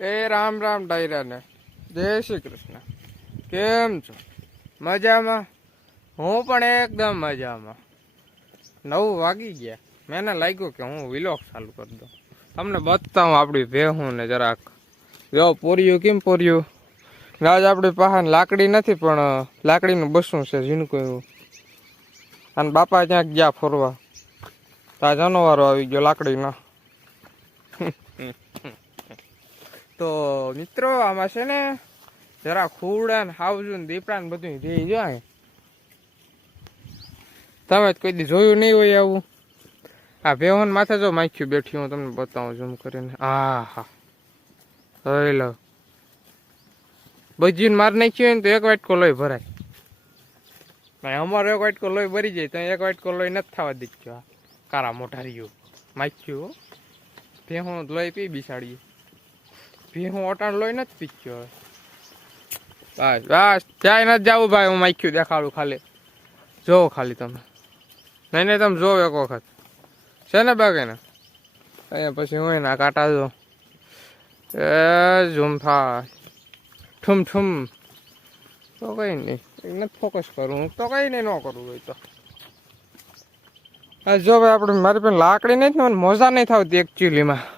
એ રામ રામ ડાયરાને જય શ્રી કૃષ્ણ. કેમ છો? મજામાં? હું પણ એકદમ મજામાં. નવું વાગી ગયા. મને લાગ્યું કે હું વિલોક ચાલુ કરી દઉં. તમને બતાવું આપણી ભેહું ને જરાક. જો, પોર્યું કેમ પોર્યું? આજ આપણી પાસે લાકડી નથી, પણ લાકડીનું બસું છે, ઝીણકું એવું. અને બાપા ક્યાંક ગયા ફરવા. તો જાનવારો આવી ગયો લાકડીના. તો મિત્રો, આમાં છે ને જરા ખૂડા ને હાવજું ને દીપડા ને બધું રહી જાય તમે કોઈ દી જોયું નહીં હોય આવું. આ ભેવન માથે જો માખ્યું બેઠી, હું તમને બતાવું ઝૂમ કરીને. હા હવે લો. બજીને માર નાખ્યું હોય ને તો એક વાટકો લોહી ભરાય. ભાઈ, અમારો એક વાટકો લોહી ભરી જાય, તો એક વાટકો લોહી નથી થવા દીધો. કારા રહ્યું માખ્યું ભેહું લોહી પી બિસાડીએ. ભેહું ઓટાણ લોહી નથી પીક્યો હવે. બસ બસ, ક્યાંય નથી જવું ભાઈ, હું માખ્યું દેખાડું ખાલી. જોવો ખાલી તમે. નહીં નહીં, તમે જોવો એક વખત. છે ને બાગે ને અહીંયા પછી હું એના કાંટા જો એ ઝુમફા ઠુમ ઠુમ. તો કઈ નહીં. નથી ફોકસ કરું. હું તો કઈ નહીં, ન કરું હોય તો. હા જો ભાઈ, આપણે મારી પાસે લાકડી નથી ને, મને મોજા નહીં થતી એકચ્યુઅલીમાં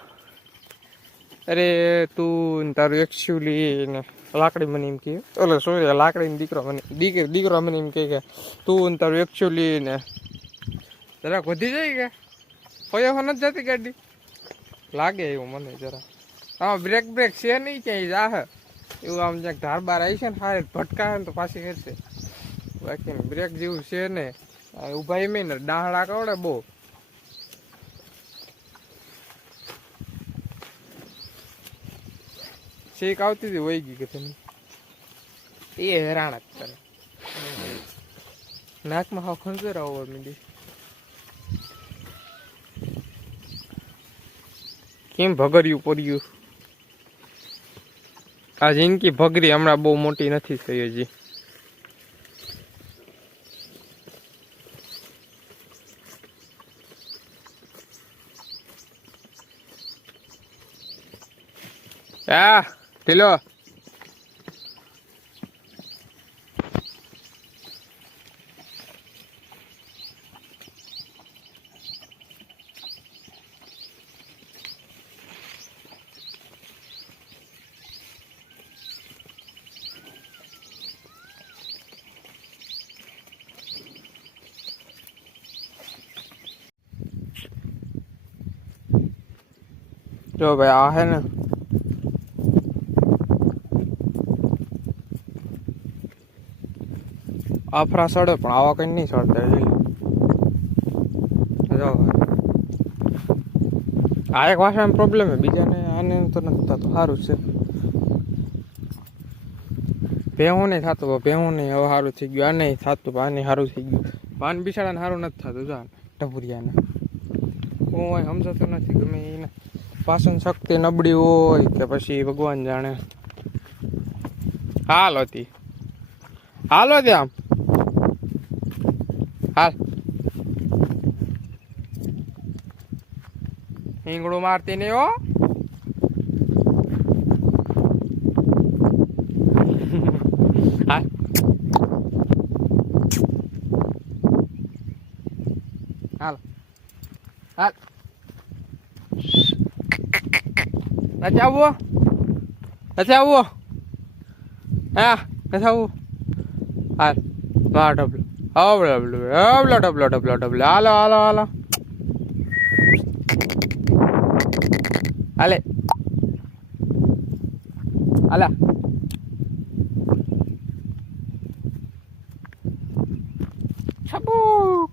અરે, તું તારું એકચ્યુઅલી લાકડી મને એમ કહે એટલે સોરી લાકડી ને દીકરો મને દીકરી દીકરો મને એમ કહે કે, તું ને તારું એકચ્યુઅલી ને જરાક વધી જાય કે? કોઈ નથી જતી ગાડી? લાગે એવું મને જરા હા બ્રેક બ્રેક છે નહીં ક્યાંય જાહે એવું આમ જ્યાં ધાર બાર આવી છે ને, હારે ભટકા ને તો પાછી હેરશે બાકી બ્રેક જેવું છે ને ઊભા મેં ને, ડાહડા કવડે બહુ. શેક આવતી હતી વહી ગઈ કે એ હેરાણ જ કરે. નાકમાં હાવ ખંજર આવવા મીડી. કેમ ભગર્યું પડ્યું આ જિંદગી ભગરી હમણાં બહુ મોટી નથી થઈ હજી. આ! ઢીલો જો ભાઈ આ હે ને આફરા સડે, પણ આવા કઈ નહીં સડતા જો આ એક ભાષામાં પ્રોબ્લેમ હે બીજાને આને તો નથી થતું, સારું છે. ભેહું નહીં થતું ભેહું નહીં, હવે સારું થઈ ગયું. આ નહીં થતું, પણ નહીં સારું થઈ ગયું. પાન બિસાડાને સારું નથી થતું, જો ટપુરિયાને હું હોય, સમજાતું નથી, ગમે એને પાચન શક્તિ નબળી હોય કે પછી ભગવાન જાણે. હાલ હતી. હાલો ત્યાં હાલ. હિંગડું મારતી નહીં હો. હાલ. હાલ. હાલ. નથી આવવું નથી આવવું હા. નથી આવવું. હાલ. હા ડબલો. હબલો ડબલો ડબલો ડબલો ડબલો હાલો હાલો હાલો હાલે હાલા છબુક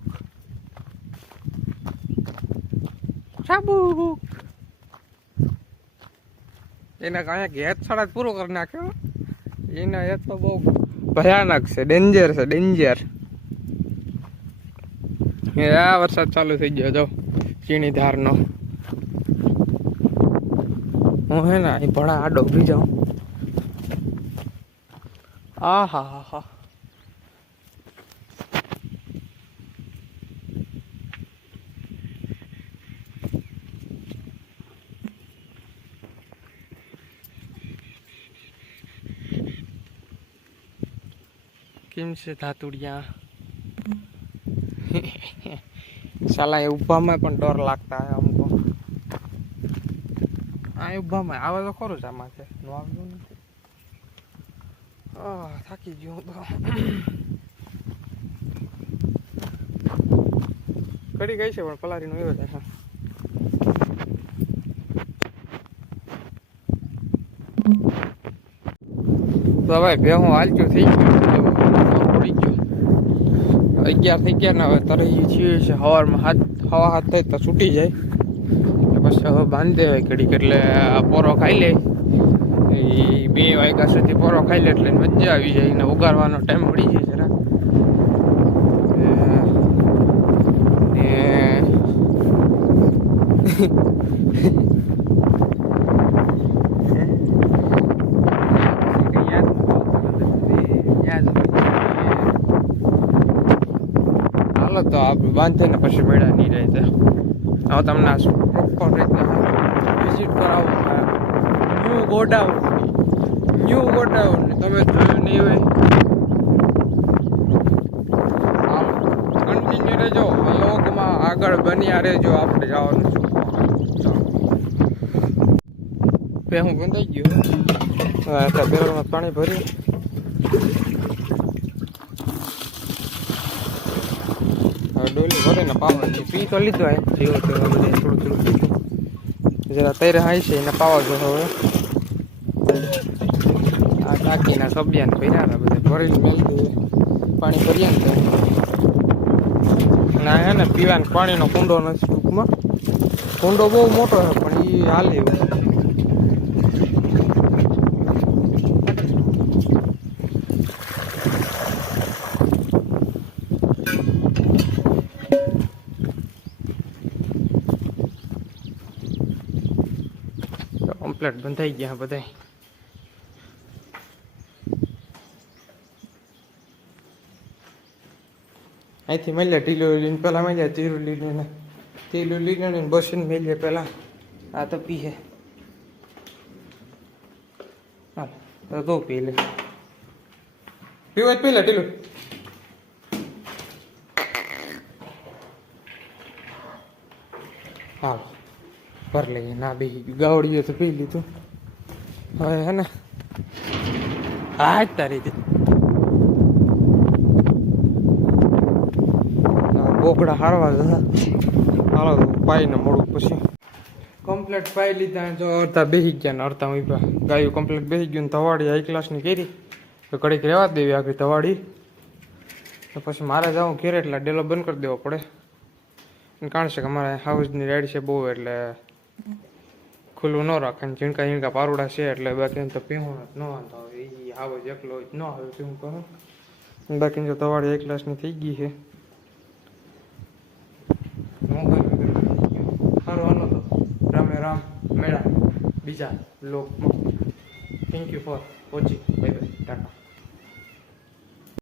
છબુક એને કાંઈ હેત છડા પૂરો કરી નાખ્યો. એના હેત તો બહુ ભયાનક છે. ડેન્જર છે ડેન્જર આ વરસાદ ચાલુ થઈ ગયો, જો. ચીણીધારનો હું હે ને અહીં ભણા આ ડોબી જાઉં. આ હા હા હા. કેમ છે ધાતુડિયા? સાલા, એ ઊભામાં પણ ડર લાગતા હોય અમુક આ એ ઊભામાં આવે તો ખરું આમાં છે. નો નથી. થાકી ગયો તો. કરી ગઈ છે પણ પલારીનો એવો છે. તો હવે બે હું હાલજો થઈ ગયો. અગિયાર થઈ ગયા ને હવે તરહી છીએ છે. સવારમાં હાથ હવા હાથ થાય તો છૂટી જાય. એટલે પછી હવે બાંધી દેવાય ઘડીક, એટલે પોરો ખાઈ લે. એ બે વાગ્યા સુધી પોરો ખાઈ લે એટલે મજા આવી જાય. ને ઉગાડવાનો ટાઈમ મળી જાય જરા. ને હાલો તો આપણે બાંધીને પછી મેળા નહીં રહે છે. હવે તમને પ્રોપર રીતે વિઝિટ કરાવું ન્યૂ ગોડાઉન ન્યૂ ગોડાઉન. તમે જોયું નહીં હોય. કન્ટિન્યુ રહેજો. વ્લોગમાં આગળ બન્યા રહેજો. આપણે જવાનું છું. હું બંધાઈ ગયો. અત્યારે પાણી ભર્યું ડોલી ભરીને પાવા છે પી તો લીધો એમ જીવો બધે થોડું થોડું પીધું જરા તૈરે હાય છે એને પાવા જો હવે. આ ટાંકીના સભ્યાને ભર્યા હતા બધા. ભરીને મેલી દીધું પાણી ભરીએ ને તો. ના હે ને પીવાનું પાણીનો કુંડો નથી ટૂંકમાં. કુંડો બહુ મોટો છે પણ એ હાલે એવું બંધાઈ ગયા બધા અહીંથી મળ્યા ટીલો લઈને પહેલાં મળ્યા તીરું લીને તીલું લીને બસીને મળીએ પહેલાં આ તો પીએ હે તો પી લે પીવા જ તો પી લે ટીલું ભર લઈએ. ના, બી ગાવડીએ તો પી લીધું. હવે હે ને હા જ તારી બોકડા હારવા જતા હાલો પાઈને મળું પછી. કમ્પ્લેટ પાઈ લીધા જો અડધા બેસી ગયા ને, અડધા ઊભા ગાયું કમ્પ્લેટ બેસી ગયું ને તવાડી હાઈ ક્લાસની કરી. તો ઘડીક રહેવા દેવી આગળ તવાડી તો પછી મારે જવું ઘેરે એટલે ડેલો બંધ કરી દેવો પડે. કારણ છે કે અમારે હાઉસની રાઈડ છે બહુ એટલે ખુલ્લું ન રાખે ઝીણકા ઝીણકા પારુડા છે એટલે બાકી તો પીવું ન વાંધો આવે. એ આવો જ એકલો જ ન આવે પીવું કરું? બાકી જો તવાડી એક ક્લાસની થઈ ગઈ છે. સારું હાલો તો. રામે રામ. મેળા. બીજા લોકમાં thank you for watching bye bye tata.